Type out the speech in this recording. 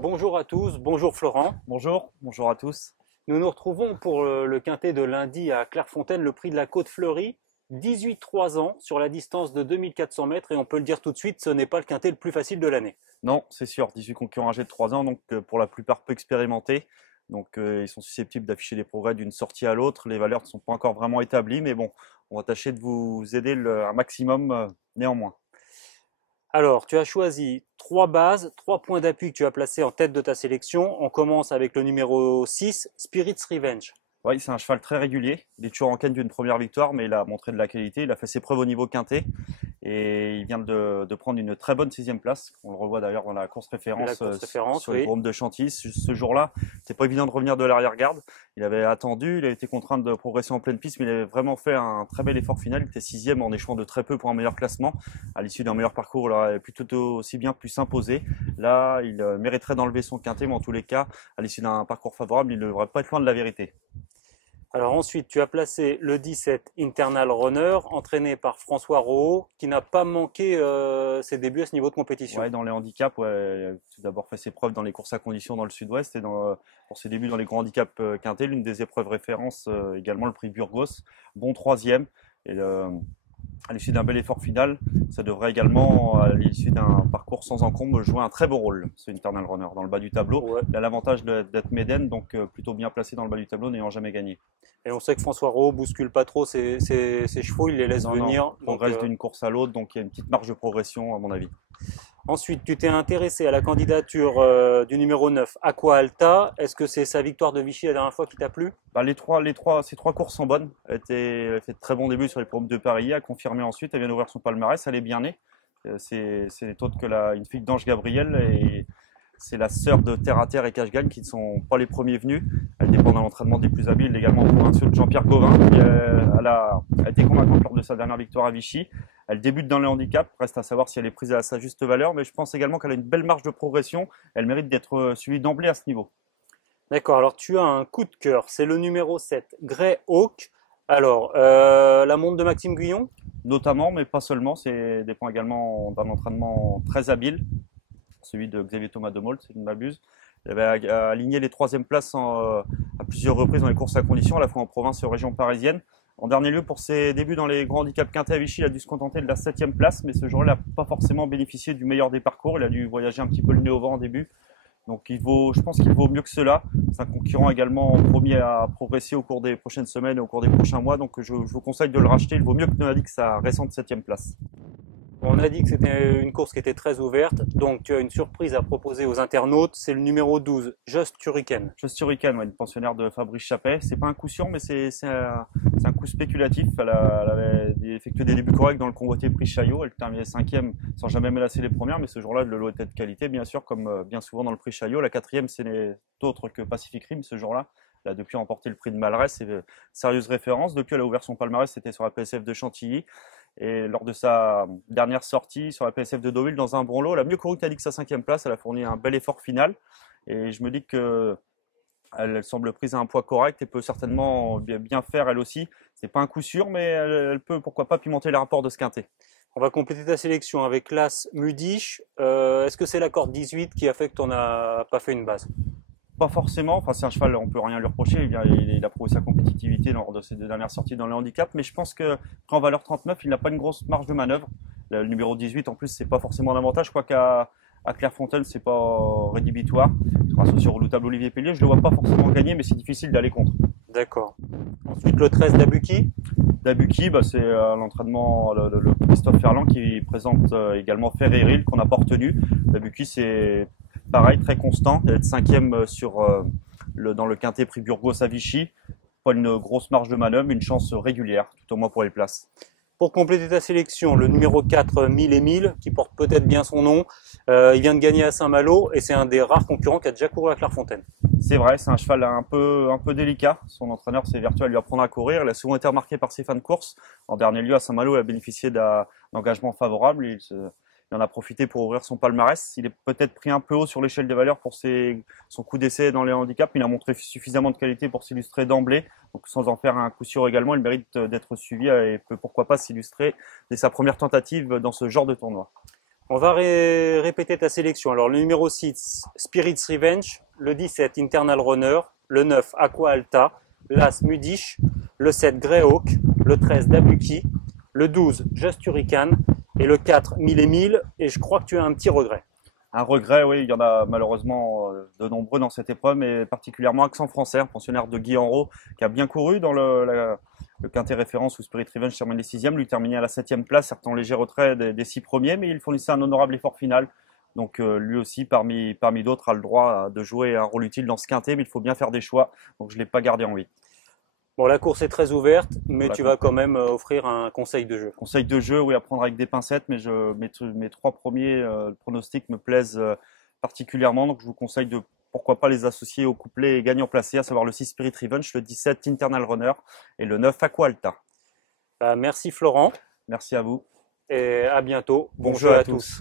Bonjour à tous, bonjour Florent. Bonjour, bonjour à tous. Nous nous retrouvons pour le quintet de lundi à Clairefontaine, le prix de la Côte Fleurie. 18-3 ans sur la distance de 2400 mètres et on peut le dire tout de suite, ce n'est pas le quintet le plus facile de l'année. Non, c'est sûr, 18 concurrents âgés de 3 ans, donc pour la plupart peu expérimentés. Donc ils sont susceptibles d'afficher des progrès d'une sortie à l'autre. Les valeurs ne sont pas encore vraiment établies, mais bon, on va tâcher de vous aider un maximum néanmoins. Alors, tu as choisi 3 bases, 3 points d'appui que tu as placés en tête de ta sélection. On commence avec le numéro 6, Spirit's Revenge. Oui, c'est un cheval très régulier. Il est toujours en quête d'une première victoire, mais il a montré de la qualité. Il a fait ses preuves au niveau quintet et il vient de prendre une très bonne 6e place. On le revoit d'ailleurs dans la course référence, sur oui. le Drôme de Chantilly. Ce jour-là, c'était pas évident de revenir de l'arrière-garde. Il avait attendu, il a été contraint de progresser en pleine piste, mais il avait vraiment fait un très bel effort final. Il était 6e en échouant de très peu pour un meilleur classement. À l'issue d'un meilleur parcours, il aurait pu tout aussi bien pu s'imposer. Là, il mériterait d'enlever son quintet, mais en tous les cas, à l'issue d'un parcours favorable, il ne devrait pas être loin de la vérité. Alors ensuite, tu as placé le 17 Internal Runner, entraîné par François Rohaut, qui n'a pas manqué ses débuts à ce niveau de compétition. Ouais, dans les handicaps, ouais, il a tout d'abord fait ses preuves dans les courses à conditions dans le sud-ouest et pour ses débuts dans les grands handicaps quintés, l'une des épreuves référence également le prix Burgos, bon 3e. Et à l'issue d'un bel effort final, ça devrait également, à l'issue d'un parcours sans encombre, jouer un très beau rôle, ce Internal Runner, dans le bas du tableau. Ouais. Il a l'avantage d'être Médène, donc plutôt bien placé dans le bas du tableau, n'ayant jamais gagné. Et on sait que François Rohaut bouscule pas trop ses chevaux, il les laisse venir. Non, progresse d'une course à l'autre, donc il y a une petite marge de progression à mon avis. Ensuite, tu t'es intéressé à la candidature du numéro 9, Aqua Alta. Est-ce que c'est sa victoire de Vichy la dernière fois qui t'a plu? Bah, ces trois courses sont bonnes. Elle a fait de très bons débuts sur les programmes de Paris, a confirmé ensuite, elle vient d'ouvrir son palmarès, elle est bien née. C'est autre que une fille d'Ange Gabriel et c'est la sœur de Terre à Terre et Cache-Gagne qui ne sont pas les premiers venus. Elle dépend d'un entraînement des plus habiles, également provinciaux de Jean-Pierre Gauvin. Elle a été convaincante lors de sa dernière victoire à Vichy. Elle débute dans les handicaps, reste à savoir si elle est prise à sa juste valeur, mais je pense également qu'elle a une belle marge de progression. Elle mérite d'être suivie d'emblée à ce niveau. D'accord, alors tu as un coup de cœur, c'est le numéro 7, Grey Hawk. Alors, la montre de Maxime Guyon? Notamment, mais pas seulement, ça dépend également d'un entraînement très habile, celui de Xavier Thomas de Mault, si je ne m'abuse. Il avait aligné les 3e places à plusieurs reprises dans les courses à conditions, à la fois en province et en région parisienne. En dernier lieu, pour ses débuts dans les grands handicaps quintés à Vichy, il a dû se contenter de la 7e place, mais ce jour-là, il n'a pas forcément bénéficié du meilleur des parcours. Il a dû voyager un petit peu le nez au vent en début. Donc je pense qu'il vaut mieux que cela. C'est un concurrent également promis à progresser au cours des prochaines semaines et au cours des prochains mois. Donc je vous conseille de le racheter. Il vaut mieux que Nonadic sa récente 7e place. On a dit que c'était une course qui était très ouverte, donc tu as une surprise à proposer aux internautes, c'est le numéro 12, Just Hurricane. Just Hurricane, ouais, une pensionnaire de Fabrice Chappet. C'est pas un coup sûr, mais c'est un coup spéculatif. Elle avait effectué des débuts corrects dans le convoité prix Chaillot. Elle terminait 5e sans jamais mélasser les premières, mais ce jour-là, le lot était de qualité, bien sûr, comme bien souvent dans le prix Chaillot. La 4e, ce n'est autre que Pacific Rim ce jour-là. Elle a depuis remporté le prix de Malrès, c'est sérieuse référence. Depuis, elle a ouvert son palmarès, c'était sur la PSF de Chantilly. Et lors de sa dernière sortie sur la PSF de Deauville dans un bon lot, elle a mieux couru qu'Alix sa 5e place. Elle a fourni un bel effort final. Et je me dis qu'elle semble prise à un poids correct et peut certainement bien faire elle aussi. C'est pas un coup sûr, mais elle peut pourquoi pas pimenter les rapports de ce quintet. On va compléter ta sélection avec l'As Mudish. Est-ce que c'est la corde 18 qui a fait que tu n'as pas fait une base? Pas forcément, enfin c'est un cheval, on peut rien lui reprocher, il a prouvé sa compétitivité lors de ses 2 dernières sorties dans le handicap, mais je pense qu'en valeur 39, il n'a pas une grosse marge de manœuvre. Le numéro 18 en plus, c'est pas forcément un avantage, je crois qu'à Clairefontaine, c'est pas rédhibitoire. Il sera associé au redoutable Olivier Pellier, je le vois pas forcément gagner, mais c'est difficile d'aller contre. D'accord. Ensuite le 13, Dabuki. Dabuki, c'est l'entraînement, le Christophe Ferland qui présente également Ferreril qu'on n'a pas retenu. Dabuki, c'est pareil, très constant, d'être 5e dans le quintet prix Burgos à Vichy. Pas une grosse marge de manœuvre, une chance régulière, tout au moins pour les places. Pour compléter ta sélection, le numéro 4, 1000 et 1000, qui porte peut-être bien son nom. Il vient de gagner à Saint-Malo et c'est un des rares concurrents qui a déjà couru à Clairefontaine. C'est vrai, c'est un cheval un peu délicat. Son entraîneur s'est vertueux à lui apprendre à courir. Il a souvent été remarqué par ses fans de course. En dernier lieu, à Saint-Malo, il a bénéficié d'un engagement favorable. Il en a profité pour ouvrir son palmarès. Il est peut-être pris un peu haut sur l'échelle des valeurs pour son coup d'essai dans les handicaps. Il a montré suffisamment de qualité pour s'illustrer d'emblée. Donc sans en faire un coup sûr également, il mérite d'être suivi et peut pourquoi pas s'illustrer dès sa première tentative dans ce genre de tournoi. On va répéter ta sélection. Alors, le numéro 6, Spirit's Revenge. Le 17, Internal Runner. Le 9, Aqua Alta. L'As, Mudish. Le 7, Greyhawk. Le 13, Dabuki. Le 12, Just Hurricane. Et le 4, 1000 et 1000. Et je crois que tu as un petit regret. Un regret, oui, il y en a malheureusement de nombreux dans cette épreuve, mais particulièrement Accent Français, un pensionnaire de Guy Enrault, qui a bien couru dans le quintet référence où Spirit Revenge termine les 6e, lui terminait à la 7e place, certes en léger retrait des 6 premiers, mais il fournissait un honorable effort final. Donc lui aussi, parmi d'autres, a le droit de jouer un rôle utile dans ce quintet, mais il faut bien faire des choix, donc je ne l'ai pas gardé en vie. Bon, la course est très ouverte, mais Voilà, tu vas quand même offrir un conseil de jeu. Conseil de jeu, oui, à prendre avec des pincettes, mais mes 3 premiers pronostics me plaisent particulièrement, donc je vous conseille de pourquoi pas les associer au couplet gagnant placé, à savoir le 6 Spirit Revenge, le 17 Internal Runner et le 9 Aqua Alta. Merci Florent Merci à vous. et à bientôt. Bon Bon jeu à tous.